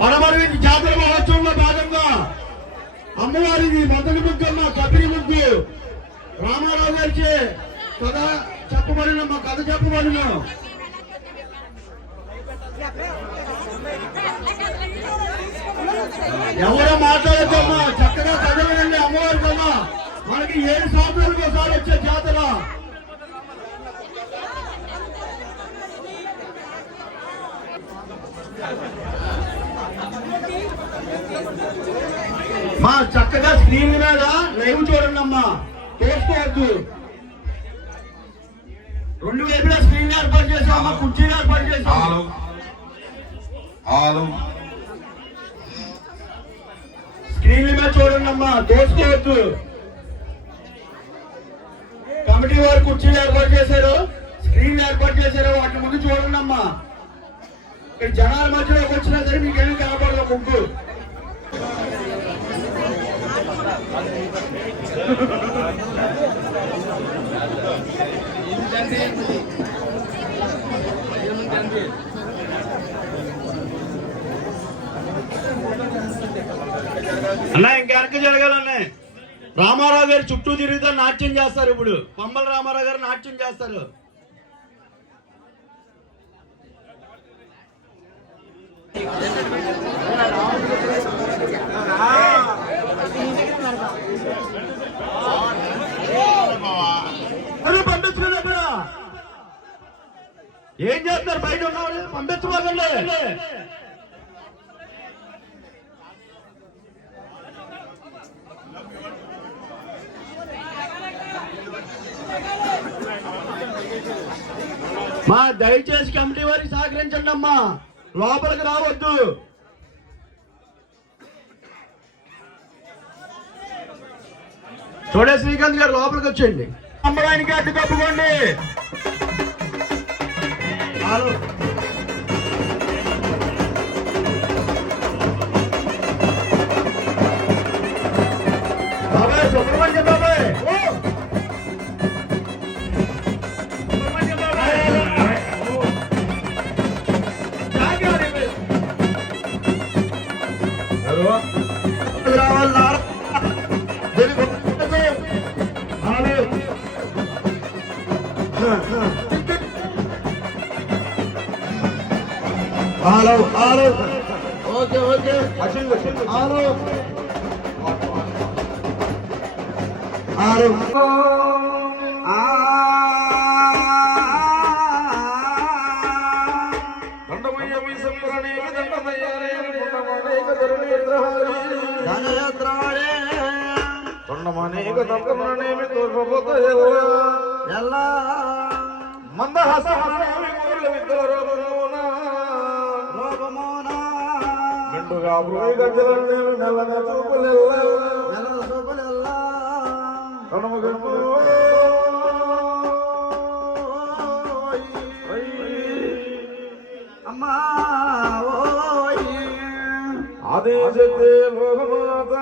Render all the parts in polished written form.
పడమరి జాతర మహోత్సవంలో భాగంగా అమ్మవారికి మొదటి ముగ్గన్న కపిలి ముగ్గు రామారావు గారికి కథ చెప్పబడిన మా కథ చెప్పబడిన ఎవరో మాట్లాడద్దమ్మా, చక్కగా కథ వినండి. అమ్మవారి కథ మనకి 7 సంవత్సరాలకు ఒకసారి వచ్చే జాతర. మా చక్కగా స్క్రీన్ మీద లైవ్ చూడండి అమ్మా, చేసుకోవద్దు. 2 వైపులా స్క్రీన్ ఏర్పాటు చేసామమ్మా, కుర్చీలు ఏర్పాటు చేసాం. స్క్రీన్ మీద చూడండి అమ్మా, తోసుకోవద్దు. కమిటీ వారు కుర్చీలు ఏర్పాటు చేశారు, స్క్రీన్ ఏర్పాటు చేశారు, వాటి ముందు చూడండి అమ్మా. ఇక్కడ జనాల మధ్యలోకి వచ్చినా సరే మీకేమీ కనపడదు ముగ్గు. అన్నా ఇంకా వెనక జరగాలన్నా. రామారావు గారు చుట్టూ తిరుగుతా నాట్యం చేస్తారు. ఇప్పుడు పంబల రామారావు గారు నాట్యం చేస్తారు. పంపించుకున్నప్పుడు ఏం చేస్తారు? బయట ఉన్నవాళ్ళు పంపించుకోకండి. మా దయచేసి కమిటీ వారికి సహకరించండి అమ్మా, లోపలికి రావద్దు. చూడే శ్రీకాంత్ గారు లోపలికి వచ్చేయండి. అమ్మడానికి అడ్డు తప్పుకోండి. బాబాయ్ సుబ్రహ్మణ్యం బాబాయ్, hello hello okay okay hello hello మందహాస మెండుగా నెలన చూపులెల్లా కనుమగను అమ్మా ఆదేశతే భోగమాత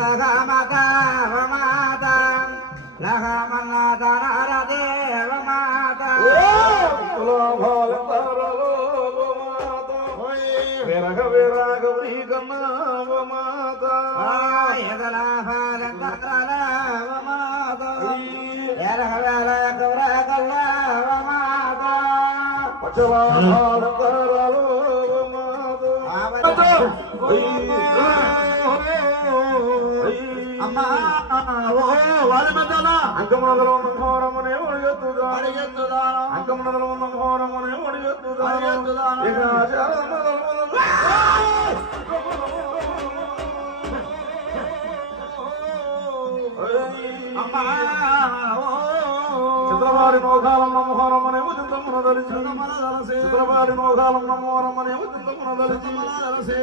లఘమత వమాత లఘమన్నాత నరదేవ మాత విరగ విరాగ వ్రీగన్నావ మాత ఎదలాభాగంతరలావ మాత ఎరగ విరాగ వ్రాగల్లావ మాత పచవాభాగంతరలావ మాత అమ్మా ఓ వాళ్ళ మధ్యన అంకమునదలో ఉన్న ఘోరమునే ఒడిగెత్తుదాను అడిగెత్తుదాను అంకమునదలో ఉన్న ఘోరమునే ఒడిగెత్తుదాను అడిగెత్తుదాను ఇక అమ్మా చిత్రవారి నోకాలం నమ్మహోరమనేమో చింతమున దలిచి చిత్రవారి నోకాలం నమ్మహోరమనేమో చింతమున దలిచి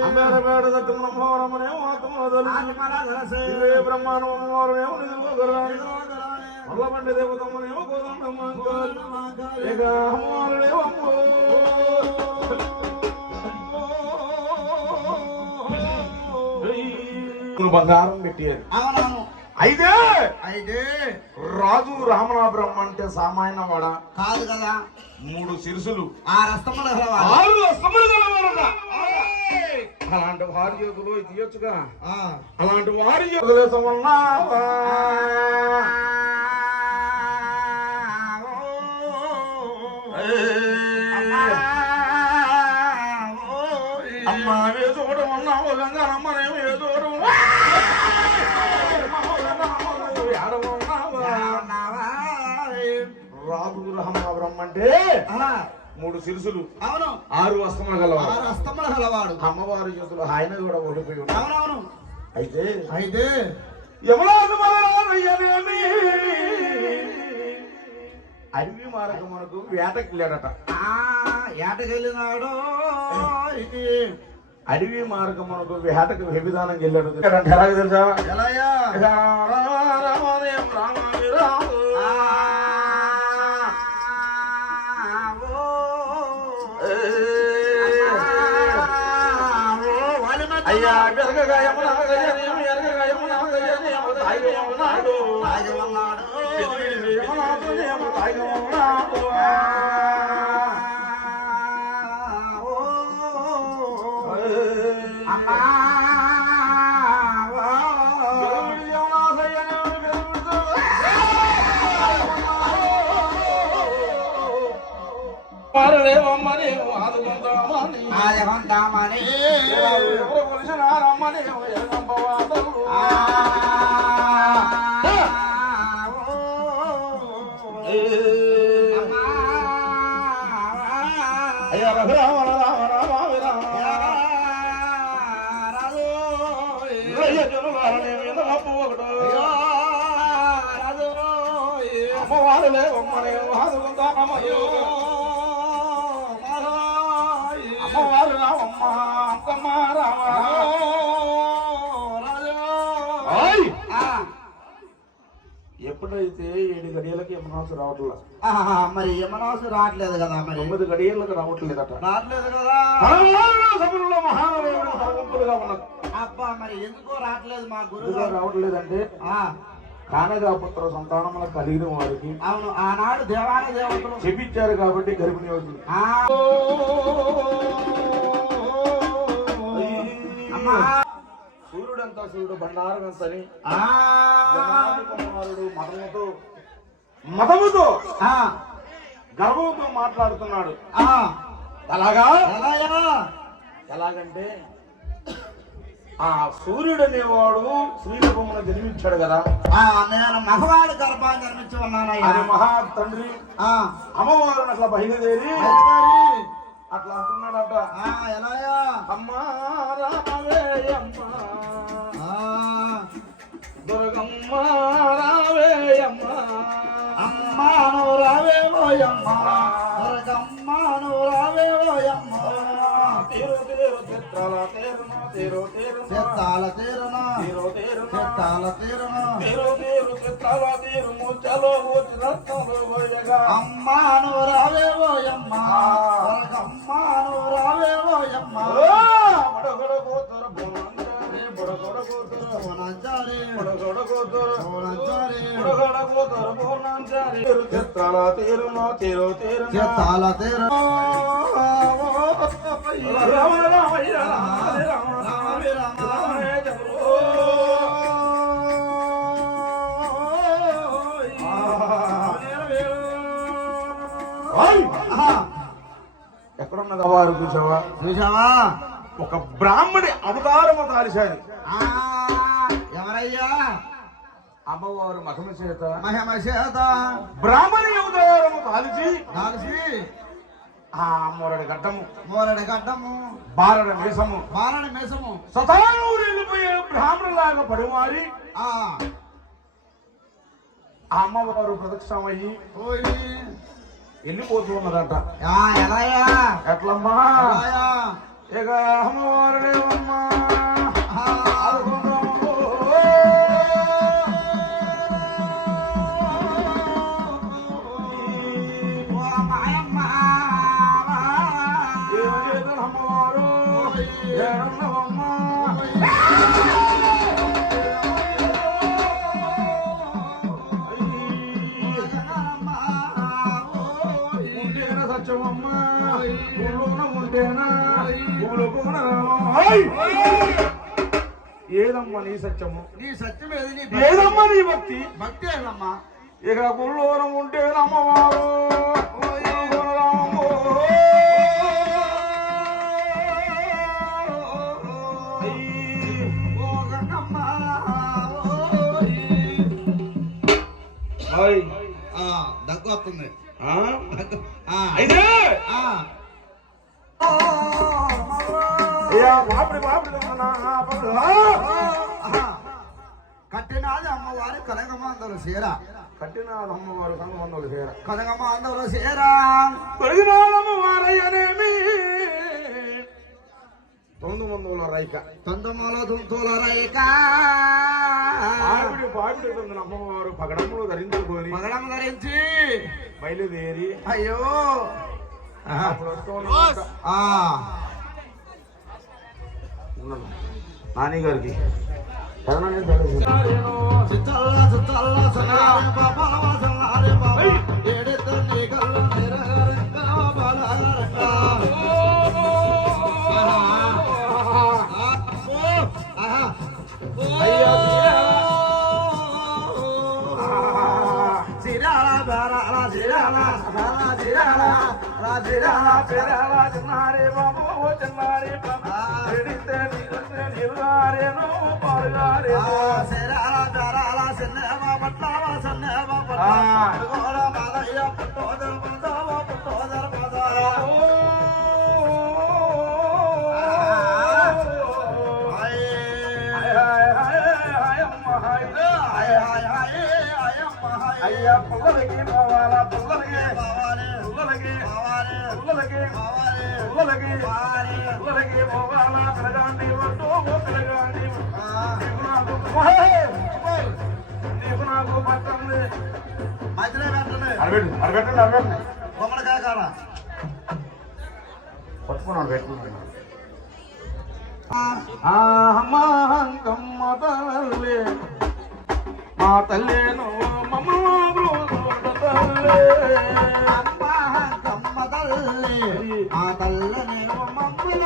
అంబేరపేట దట్టం నమ్మహోరమనేమో ఆత్మన దలిచి ఇవే బ్రహ్మాండం అమ్మవారనేమో నిజమోగరాని మల్లబండి దేవతమ్మనేమో కోదండమ్మ ఇక అమ్మవారనేమో బంగారం పెట్టారు. అవునవును అయితే అయితే రాజు రామనాభ్రహ్మ అంటే సామాన్య వాడ కాదు కదా 3 శిరసులు 6 అస్తములు 6 అస్తములు గలవాడట. అలాంటి వారి యోగులు తీయొచ్చుగా అలాంటి వారి యోగులు ఉన్నావా అమ్మా ఏ చోట ఉన్నావు గంగారమ్మనేమో ఏ చోట రాజు రామనాభ్రహ్మ అంటే 3 శిరసులు అవును 6 అస్తములు గలవాడు 6 అస్తములు గలవాడు అమ్మవారి యోగులు ఆయన కూడా ఓడిపోయి ఉన్నాడు. అవునవును అయితే అయితే యమరాజు మహారాజయ్యనేమి అడవి మార్గమునకు వేటకి లేడట. ఏటకెళ్ళినాడు అడవి మార్గమునకు వేటకు విధానం వెళ్ళాడు. ఎలాగ తెలుసా ఎలాయా అయ్యా ఎరగగాయమునాడు వారలేవమ్మని ఆదుకుందామని ఆదుకుందామని ఎవరు కొలిసినారమ్మని ఏదంబవాదలు అయ్యా రఘురామ రామ రామ విరామ జనులారనే మీద అప్పు ఒకటో అమ్మవారు లేవమ్మని ఆదుకుందామయ్యో అమ్మవారు రామమ్మ అంకమ్మ రామ ఎప్పుడైతే 7 గడియలకి యమనాసు రావట్లా మరి యమనాసు రావట్లేదు కదా మరి 9 గడియలకు రావట్లేదట. రావట్లేదు కదా సభలో మహానవుడు సర్వంపులుగా ఉన్నది. అబ్బా మరి ఎందుకో రావట్లేదు మా గురువు రావట్లేదంటే కానగాపుత్ర సంతానముల కలిగిన వారికి అవును ఆనాడు దేవాన దేవతలు చెప్పించారు కాబట్టి గర్భిణీ అవుతుంది. సూర్యుడంతా సూర్యుడు బండారం ఎంతని కుమారుడు మతముతో గర్వంతో మాట్లాడుతున్నాడు. అలాగా ఎలాగంటే ఆ సూర్యుడు అనేవాడు శ్రీరూపమున జన్మించాడు కదా. నేను మగవాడి గర్భాన్ని జన్మించి ఉన్నాను ఆయన మహా తండ్రి అమ్మవారిని అట్లా బయలుదేరి అట్లా అంటున్నాడట. ఎలాయా అమ్మా రావే అమ్మా దుర్గమ్మ రావే అమ్మా అమ్మాను రావే ఓయమ్మా దుర్గమ్మను రావే ఓయమ్మా తీరు తీరు చిత్రాల తీరున తీరు తీరు చిత్తాల తీరున తీరు తీరు చిత్తాల తీరున తీరు తీరు చిత్రాల తీరు ముచ్చలో రత్నలు పోయగా అమ్మాను రావే ఓయమ్మా దుర్గమ్మను రావే ఓయమ్మా బుడగొడ కూతురు బోనంజారి బుడగొడ కూతురు బోనంజారి బుడగొడ కూతురు బోనంజారి బుడగొడ కూతురు బోనంజారి చిత్రాల తీరున తీరు తీరు చిత్తాల తీరున రామ రామ రామ ఎక్కడున్నది వారు చూసావా చూసావా ఒక బ్రాహ్మడి అవతారము తాలిశారు. ఎవరయ్యా అమ్మవారు మహిమ చేత బ్రాహ్మణ యువతారము కాల్చి ఆ మోరడి గడ్డము బారడ మేసము సతానూరు వెళ్ళిపోయే బ్రాహ్మణులాగా పడిమారి ఆ అమ్మవారు ప్రదక్షిణమయ్యి వెళ్ళిపోతూ ఉన్నదంట. ఎట్లమ్మా ఇక అమ్మవారుడేమమ్మా ఏదమ్మా నీ సత్యము ఏదమ్మా నీ భక్తి ఏదమ్మా ఇక గుళ్ళోనం ఉంటే అమ్మవారు దగ్గు వస్తుంది. అయితే కట్టినాది అమ్మవారి కనకమాందలు సేర కట్టినాది అమ్మవారు కనకమాందలు సేర కనకమాందలు సేరా తొలగినాడమ్మవారయ్యనేమి తొందుమందుల రైక పాపిడి అమ్మవారు పగడములు ధరించి బయలుదేరి అయ్యో నాని గారికి అయ్యా పుల్లలకి పోవాలా పుల్లలకి పోవాలా పిలగాండి పిలగాండి నీకు నాకు పట్టండి అరబెట్టండి పట్టుకున్నాడు పెట్టుకున్నాడు అమ్మా అంకమ్మ తల్లి మా తల్లేను మమ్మ ఆ తల్లని మమ్మల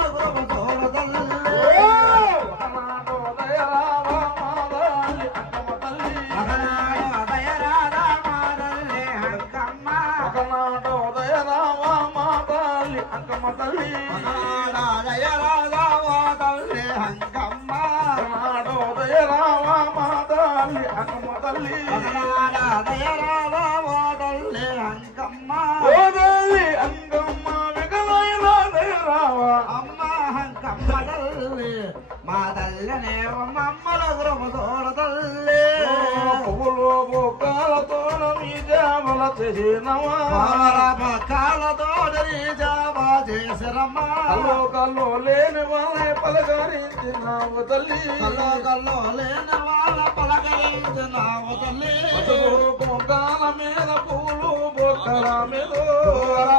అంకమ్మ తల్లి మా తల్లినే మమ్మల గురమతోడ తల్లి పువ్వులు బొక్కలతో నీ జామల చేసినవా పక్కలతోడ నీ జామా చేసినమ్మా కల్లో లేని వాళ్ళే పలకరించినావు తల్లి కల్లో లేని వాళ్ళ పలకరించినావు తల్లి బొక్కల మీద పూలు బొక్కల మీద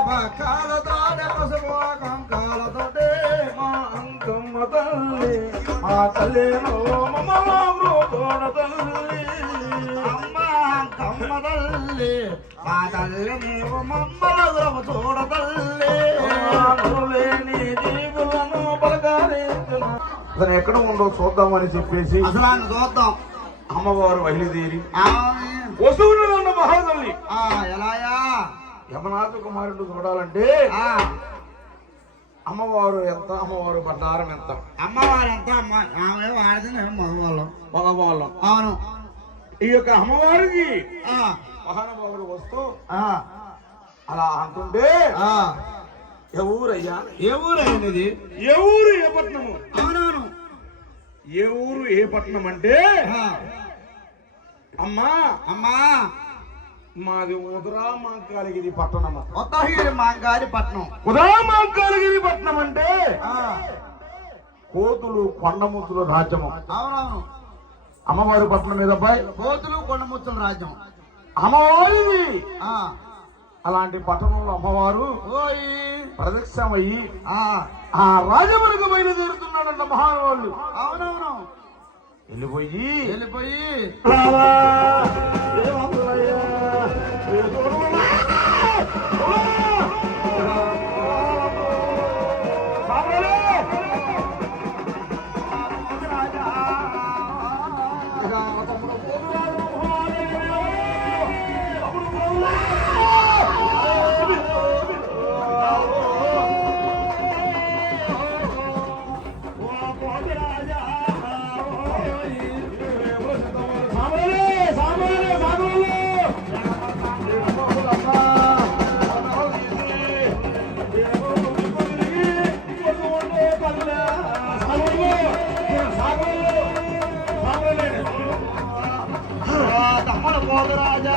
పక్కలతోడ పసుపు కంకాలతోటి మా అంకమ్మ తల్లి మా తల్లిలో మమ్మల్ని తోడ తల్లి అమ్మ అంకమ్మ తల్లి మా తల్లి నీవు మమ్మల గురము చూడ తల్లి లేని జీవులను పలకరించిన అతను ఎక్కడ ఉండో చూద్దామని చెప్పేసి అసలు ఆయన చూద్దాం అమ్మవారు బయలుదేరి వస్తువులు ఉన్న మహాతల్లి ఎలాయా యమనాథ కుమారుడు చూడాలంటే అమ్మవారు ఎంత అమ్మవారు బండారం ఎంత అమ్మవారు ఎంత ఆమె వాడితే మగవాళ్ళం మగవాళ్ళం అవును ఈ యొక్క అమ్మవారికి ఆ, మహానుభావుడు వస్తూ ఆ, అలా అంటుంటే ఆ. ఏ ఊరయ్యా? ఏ ఊరైనది? ఏ ఊరు ఏ పట్నము? అవునవును. ఏ ఊరు ఏ పట్నం అంటే ఆ, అమ్మా అమ్మా మాది ఉదరామాంకాలగిరి పట్టణము. ఉత్తరగిరి మాంగారి పట్నం. ఉదరామాంకాలగిరి పట్నం అంటే ఆ, కోతులు కొండముచ్చుల రాజ్యము. అవునవును. అమ్మవారి పట్నం మీద అబ్బాయి కోతులు కొండముచ్చుల రాజ్యం. అమ్మవారిది. ఆ, అలాంటి పట్టణంలో అమ్మవారు ఓయ్. ప్రదక్షిణమయ్యి ఆ, ఆ రాజములకు బయలుదేరుతున్నాడంట మహానుభావులు. అవునవును. వెళ్ళిపోయి వెళ్ళిపోయి తమ్ముడు పోతురాజా.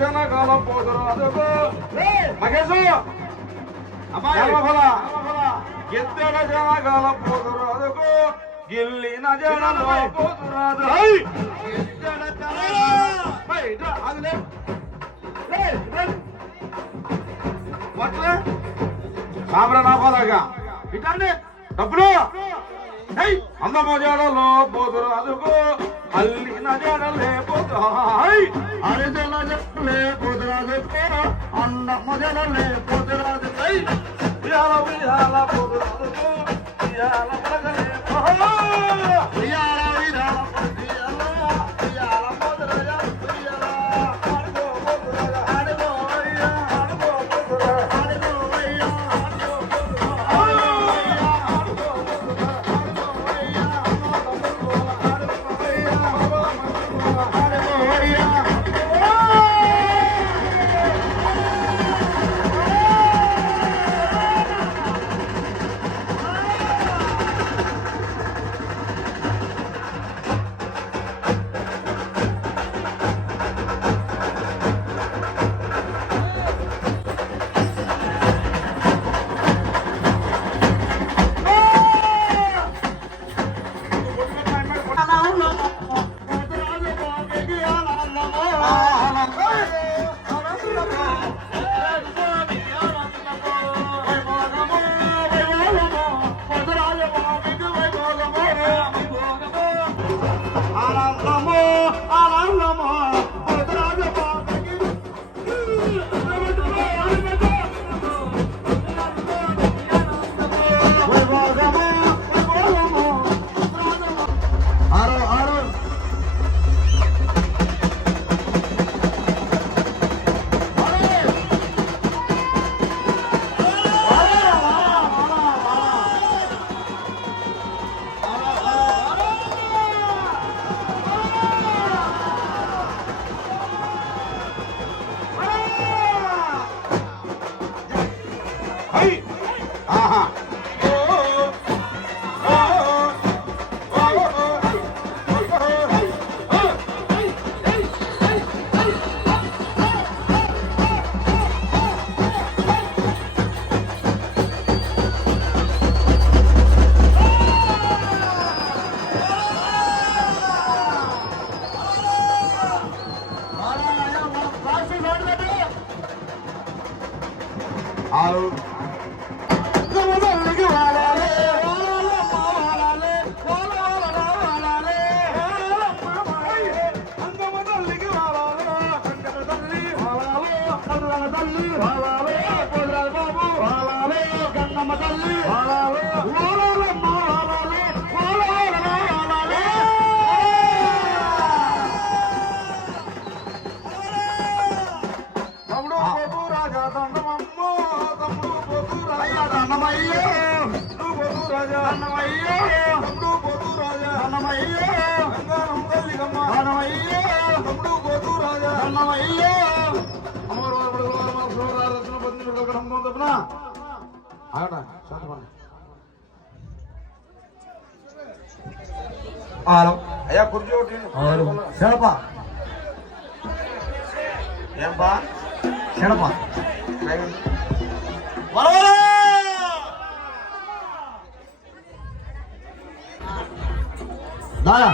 జనకాల పోతురాజుకు మహేశు ఎద్దెల జనకాల పోతురాజుకు గిల్లిన జనలో పోతురాజు సాంబ్రనాభాలగా ఇటండి డబ్బులు అందమ జడలో పోతురాజుకు అల్లిన జడలే పోతురా అరిజల జట్లే పోతురాజుకు అన్నమ్మ జడలే పోతురాజుకు ఉయ్యాల ఉయ్యాల పోతురాజుకు ఉయ్యాల పడగలే ఉయ్యాల ఉయ్యాల ఉయ్యాల పోతురాజా ఉయ్యాల ఆడుకో పోతురాజా ఆడుకో అయ్యా ఆడుకో పోతురాజా ఆడుకో అయ్యా ఆడుకో పోతురాజా ఆరు తల్లికి వాడాలి గంగమ్మ తల్లి తమ్ముడు పోతు రాజా దండమమ్మో తమ్ముడు పోతు రాజా దండమయ్యో తమ్ముడు పోతు రాజా దండమయ్యో తమ్ముడు పోతు రాజా దండమయ్యో గంగారం తల్లిగమ్మ దండమయ్యో తమ్ముడు పోతు రాజా దండమయ్యో అయ్యా కుర్చీ ఒకటి శడప ఏంపా శడప దాయా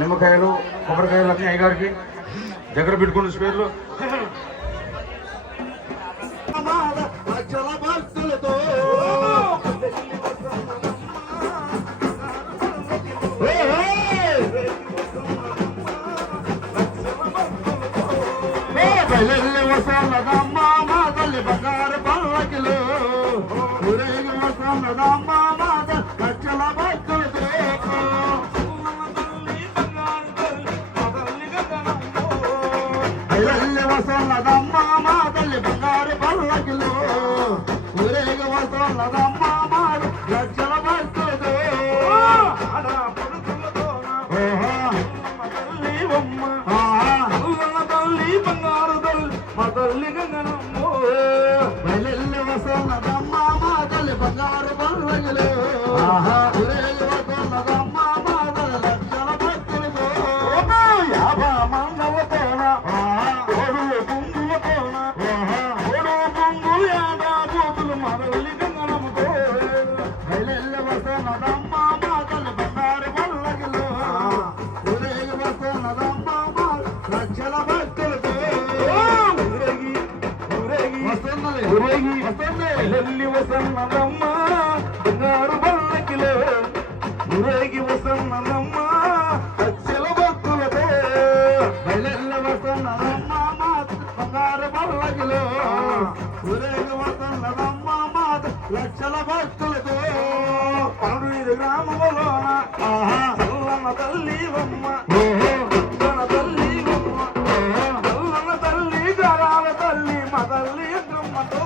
నిమ్మకాయలు కొబ్బరికాయలు అన్నీ అయ్యగారికి దగ్గర పెట్టుకుని స్పేర్లు లక్షల భక్తులతో బయలు వసన్నదమ్మ మా తల్లి బంగారు పల్లకిలో ఊరేగి వసన్నదమ్మ మా లక్షల భక్తులతో బయలు వసన్నదమ్మ మా తల్లి బంగారు పల్లకిలో ఊరేగి వసన్నదమ్మ మా లక్షల భక్తులతో బంగారు తల్లి మా తల్లి గంగనమ్మో బయలు వసన్నదమ్మ మా తల్లి బంగారు పల్లకిలో ఊరేగి వసన్నదమ్మ మా లక్షల భక్తులతో యాభా మంగళతోన ఓడు గుంగులతోన ఓడు గుంగు యాభా బూతులు మా తల్లి గంగనమ్మతో బయలు వసన్నదమ్మ మా తల్లి బంగారు పల్లకిలో ఊరేగి వసన్నదమ్మ మా లక్షల భక్తులతో ఊరేగి ఊరేగి వస్తున్నది ఊరేగి వస్తుంది వెళ్ళి వసన్నదమ్మ బంగారు పల్లకిలో ఊరేగి వసన్నదమ్మ లక్షల భక్తులతో బయలు వసన్నదమ్మ మా బంగారు పల్లకిలో ఊరేగి వసన్నదమ్మ మా లక్షల భక్తులతో పనుడు గ్రామములోన చల్లన్న తల్లి బొమ్మ చల్లన్న తల్లి బొమ్మ చల్లన్న తల్లి గరాల తల్లి మా తల్లి ఎదురుమ్మతో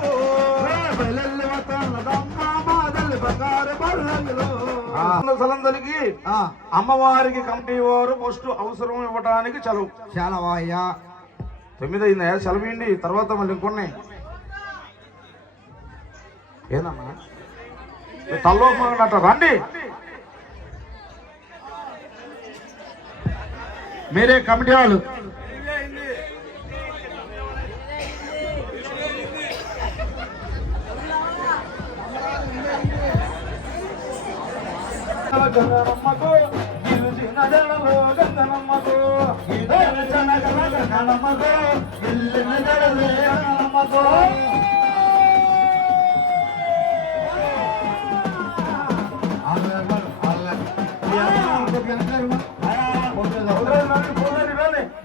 బయలు వసన్నదమ్మ మా తల్లి బంగారు పల్లకిలో సలందరికి అమ్మవారికి కమిటీ వారు ఫస్ట్ అవసరం ఇవ్వడానికి చదువు చాలా వాయ్యా 9 అయిందా సెలవిండి తర్వాత మళ్ళీ ఇంకొన్ని ఏదమ్మా తల్లోపమంట రండి మీరే కమిటీ వాళ్ళు గంగనమ్మకు గిరిజన జడలో గంగనమ్మకు గంగనమ్మకు ఇల్లిన జడలే గంగనమ్మకు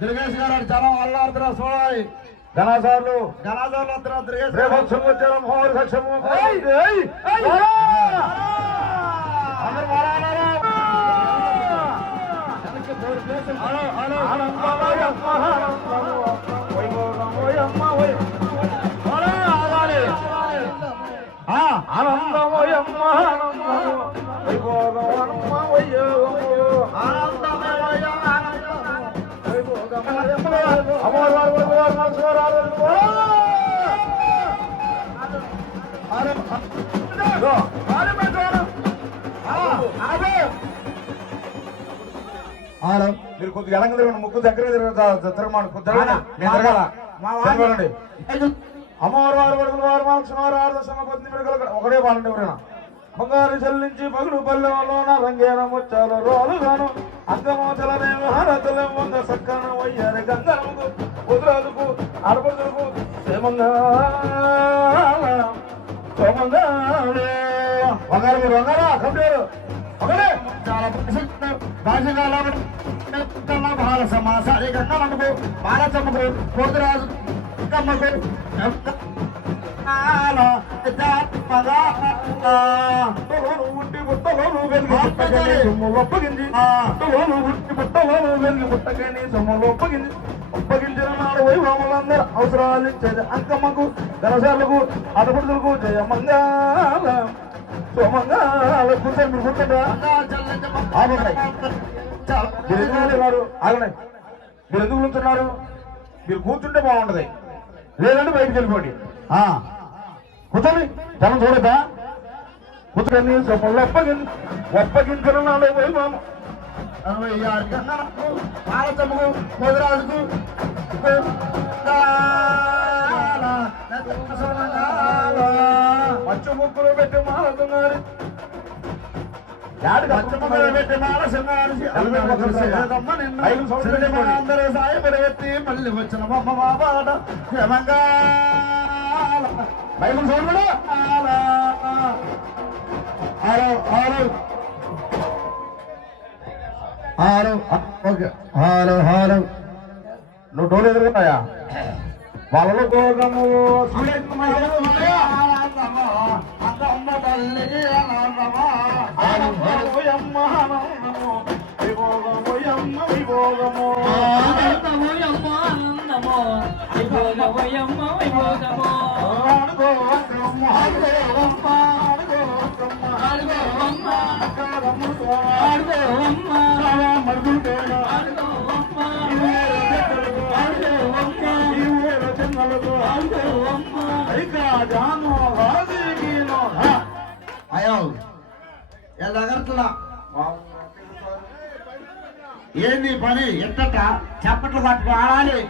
దుర్గేష్ గారు చాలా వాళ్ళ అర్థరా చూడాలి ఘనాసార్లు గణాజాలు అర్థరా దుర్గేష్ రేపక్షము వచ్చారు మోహర్ కక్షము ఆనందమోయమ్మ వైభోగమమ్మ మీరు కొద్దిగా ఎడంగా తిరగండి, ముక్కు దగ్గర తిరగమాను కొద్దిగా నేను తిరగాల అమ్మవారు వారు వడుకులు వారు మాల్సిన వారు 6 దశమ 18 ఒకటే బాలండి ఎవరైనా బంగారు చెల్లించి పగుడు పల్లెలోన రంగేన ముచ్చాల రోలుగాను అంగమోచలనే హారతులే వంద సక్కన వయ్యారి గంగరముకు ఉదరాదుకు అడపదులకు క్షేమంగా బంగారు మీరు బంగారా కంప్యూటర్ ఒకడే చాలా రాజకాలం బాల సమాసారి గంగమ్మకు బాలచమ్మకు పోతురాజు గమ్మకు ఉట్టి బుట్టలోను వెలిగి పుట్టగానే సొమ్ములు ఒప్పగింది ఉట్టి బుట్టలోను వెలిగి పుట్టగానే సొమ్ములు ఒప్పగింది ఒప్పగించిన నాడు వైభవములందరూ అవసరాలు ఇచ్చేది అంకమ్మకు ధనశాలకు అడపడులకు జయమంగాల సోమంగాల కూర్చొని మీరు కూర్చోండి ఆగండి మీరు ఎందుకు కూర్చున్నారు మీరు కూర్చుంటే బాగుంటది లేదంటే బయటికి వెళ్ళిపోండి కూర్చోండి జనం చూడదా కూర్చొని సొమ్ములు ఒప్పగించిన నాడు వైభవం 66 గంగమ్మకు బాలచమ్మకు మొదరాజుకు మచ్చు ముక్కులు పెట్టి మారుతున్నారు మచ్చు పెట్టి అందరూ సాయపడి ఎత్తి మళ్ళీ వచ్చిన బొమ్మ బాబాట క్షేమంగా బైబుల్ చూడడు హలో నువ్వు డోలు ఎదురుకున్నాయా వాళ్ళలో గోగము ఏంది పని ఎట్టట చప్పట్లు పట్టుకు ఆడాలి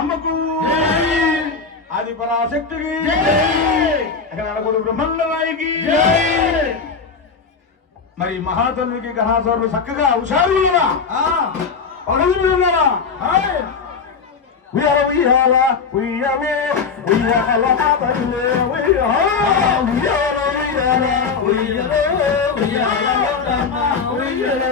అమ్మకు ఆది పరాశక్తికి బ్రహ్మండరాయికి మరి మహాతల్లికి గణాసరులు చక్కగా హుషారులుగా ఉయ్యాల ఉయ్యాల ఉయ్యాలే ఉయ్యాల మాతల్లే ఉయ్యాల ఉయ్యాల ఉయ్యాలే ఉయ్యాల ఉయ్యాలే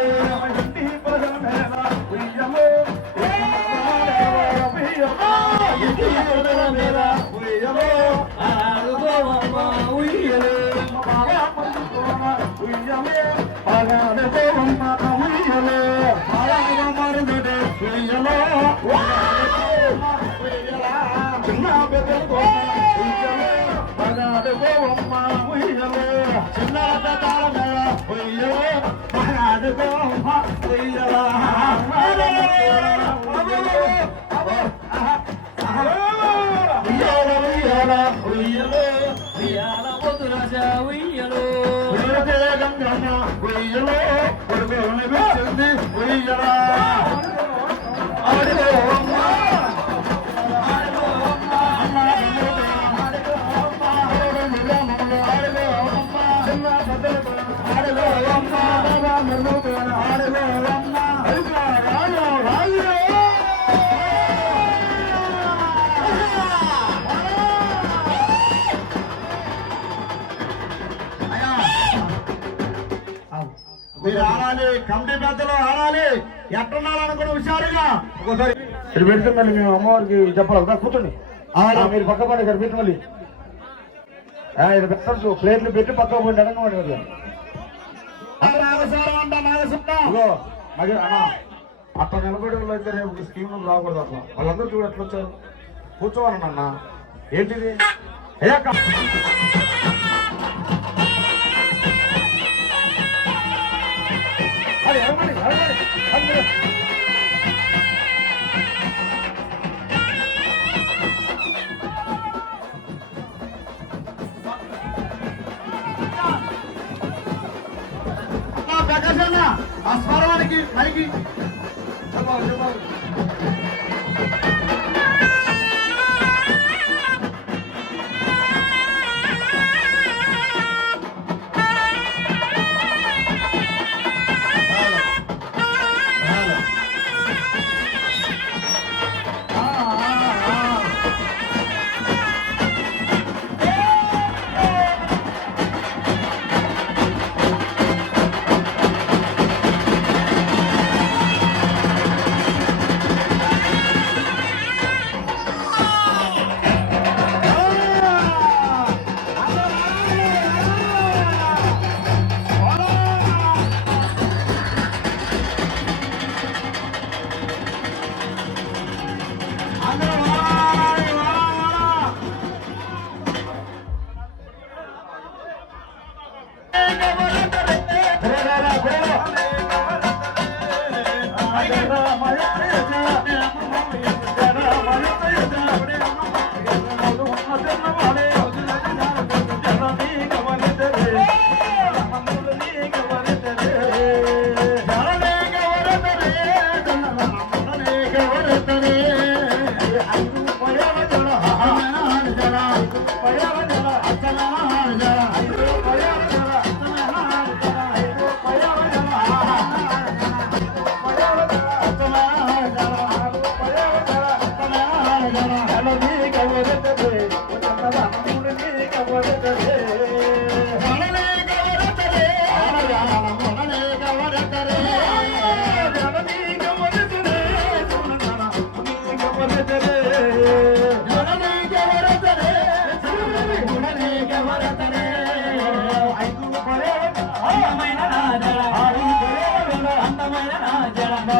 మీరు ఆడాలి, కమిటీ పెద్దలు ఆడాలి, ఎట్టున్నారనుకున్న హుషారుగా ఒకసారి ఇక్కడ పెడితే మళ్ళీ మేము అమ్మవారికి చెప్పాలి. కూర్చోండి, మీరు పక్క పడి ఇక్కడ పెట్టి మళ్ళీ ఇక్కడ పెట్టచ్చు. ప్లేట్లు పెట్టి పక్క పోయి అడగండి. అట్లా నిలబడి వాళ్ళు అయితే రేపు స్కీమ్ రాకూడదు. అట్లా వాళ్ళందరూ చూడు ఎట్లా వచ్చారు. కూర్చోవాలన్న అన్న ఏంటిది ప్రకాశన్న ఆ స్వరానికి పైకి చెప్పాలి.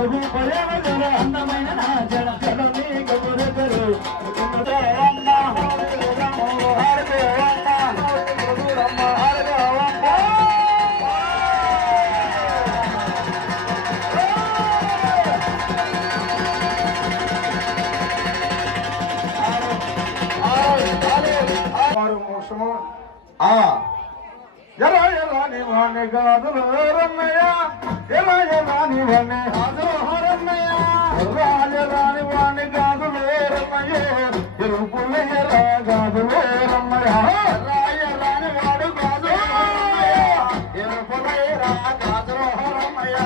అడుగు పయన అందమైన నా జడ జడని గబురెదరు అమ్మ హరే అమ్మ హరే అమ్మ మోక్షము ఎలా ఎలా నీవాణి గాదులు రన్నయ్య ఎలా ఎలా నీవాణి గాదులు రన్నయ్య రాజరాని వాణి గాదులు రన్నయ్య ఎరుపులు ఎరా గాదులు రన్నయ్య రాయరాని వాడు గాదులు రన్నయ్య ఎరుపులు ఎరా గాదులు రన్నయ్య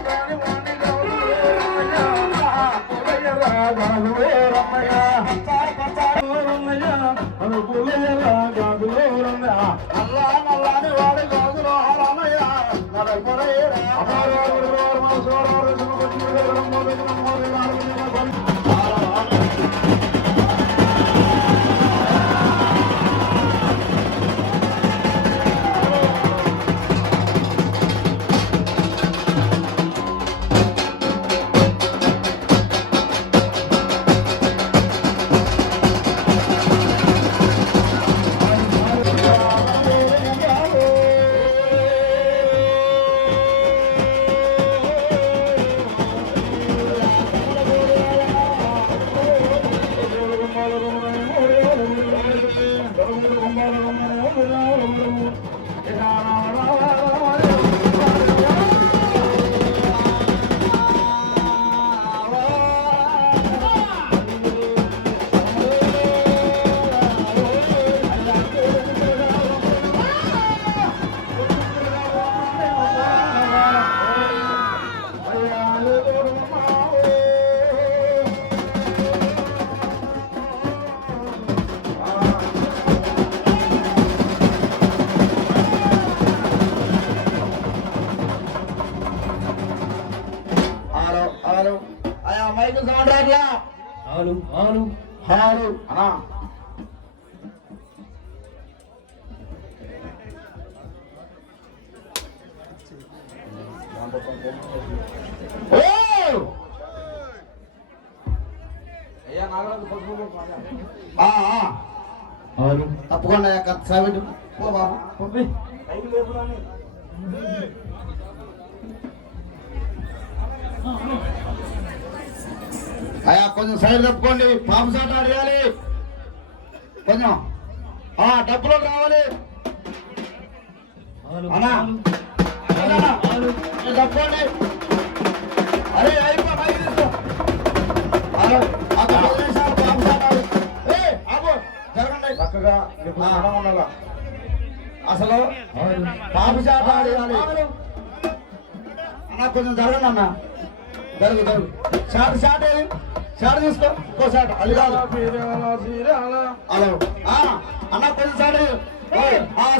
రాని వాణి గాదులు రన్నయ్య ఎరా గాదులు రన్నయ్య అల్లా నల్లాని వాడి గాజులో హరమయ్య నడపరేరా మైకు సౌండ్ రాట్లా హాలు హాలు హాలు తప్పకుండా సాబెట్టు పంపి అయ్యా కొంచెం సైడ్ తప్పుకోండి పాము సాట ఆడేయాలి కొంచెం డబ్బులు రావాలి అన్నా తప్పుకోండి అరే అయిపో మైకి తీసుకో పాము సాట ఆపు జరగండి చక్కగా ఉండాల అసలు పాము సాట ఆడేయాలి అన్నా కొంచెం జరగండి అన్న జరుగు జరుగు షాట్ ఏది షాట్ తీసుకో ఇంకో షాట్ అది కాదు హలో అన్న కొంచెం షాట్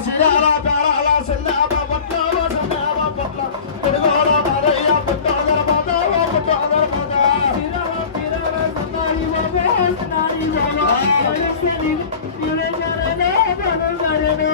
సీరాల పేరాల సందాబ పట్ల సందాబ పట్ల కొడుగోడ మాదయ్య పుట్టాదర మాదవ పుట్టాదర మాద సీరాల పేరాల సందారి బాబా సందారి బాబా వయసని నిలే జరనే బను జరనే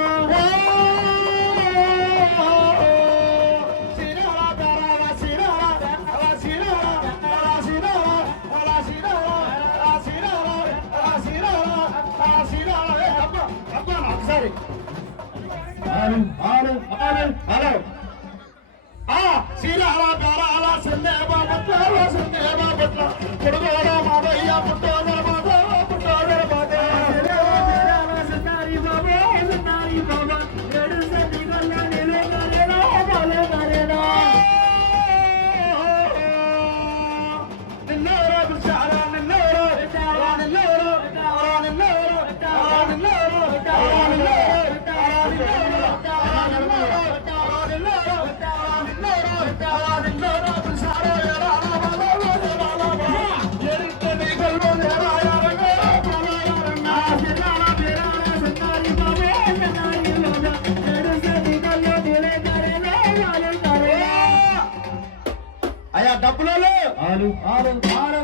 అయ్యా డబ్బులలో ఆలు ఆలు ఆలు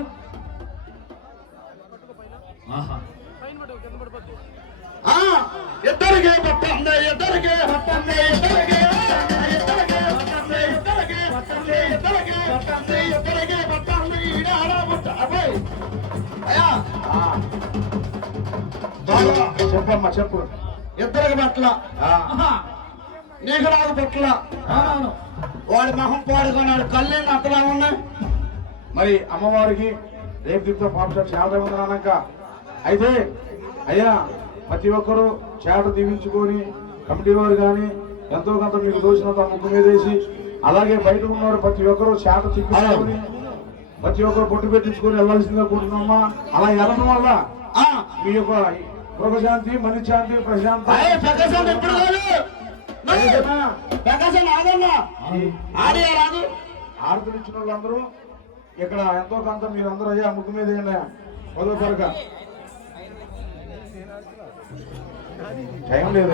ఇద్దరికి పట్టండి ఇద్దరికి పట్టండి ఇద్దరికి ఇద్దరికి పట్టండి ఇద్దరికి పట్టండి ఇద్దరికి పట్టండి చెప్పమ్మా చెప్పు. ఇద్దరికి పట్ల నీకు నాకు పట్ల వాడి మొహం పాడుకున్నాడు కళ్ళు అతలా ఉన్నాయి. మరి అమ్మవారికి రేపు పాపం చాలా ఉంది అన్నాక అయితే అయ్యా ప్రతి ఒక్కరూ చేట దీవించుకొని కమిటీ వారు కానీ ఎంతో కొంత మీకు దోచినంత ముగ్గు మీద వేసి అలాగే బయట ఉన్నవారు ప్రతి ఒక్కరూ చేట తిప్పించుకొని ప్రతి ఒక్కరు బొట్టు పెట్టించుకొని వెళ్ళాల్సిందిగా కూర్చున్నామా. అలా వెళ్ళడం వల్ల మీ యొక్క గృహశాంతి మనశ్శాంతి ప్రశాంతి ఆరతులు ఇచ్చిన వాళ్ళందరూ ఇక్కడ ఎంతో కొంత మీరు అందరూ అయ్యా ముగ్గు మీద పదో పరక టైం లేదు.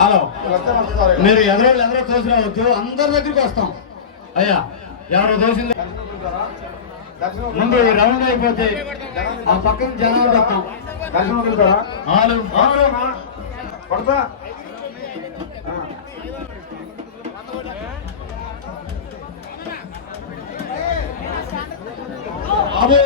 హలో మీరు ఎవరో తోసిరావద్దు, అందరి దగ్గరికి వస్తాం. అయ్యా ఎవరో తోసింది ముందు రౌండ్ అయిపోతే ఆ పక్కన జనాలు వస్తాం. దర్శనం వదులుతారా పడతా అదే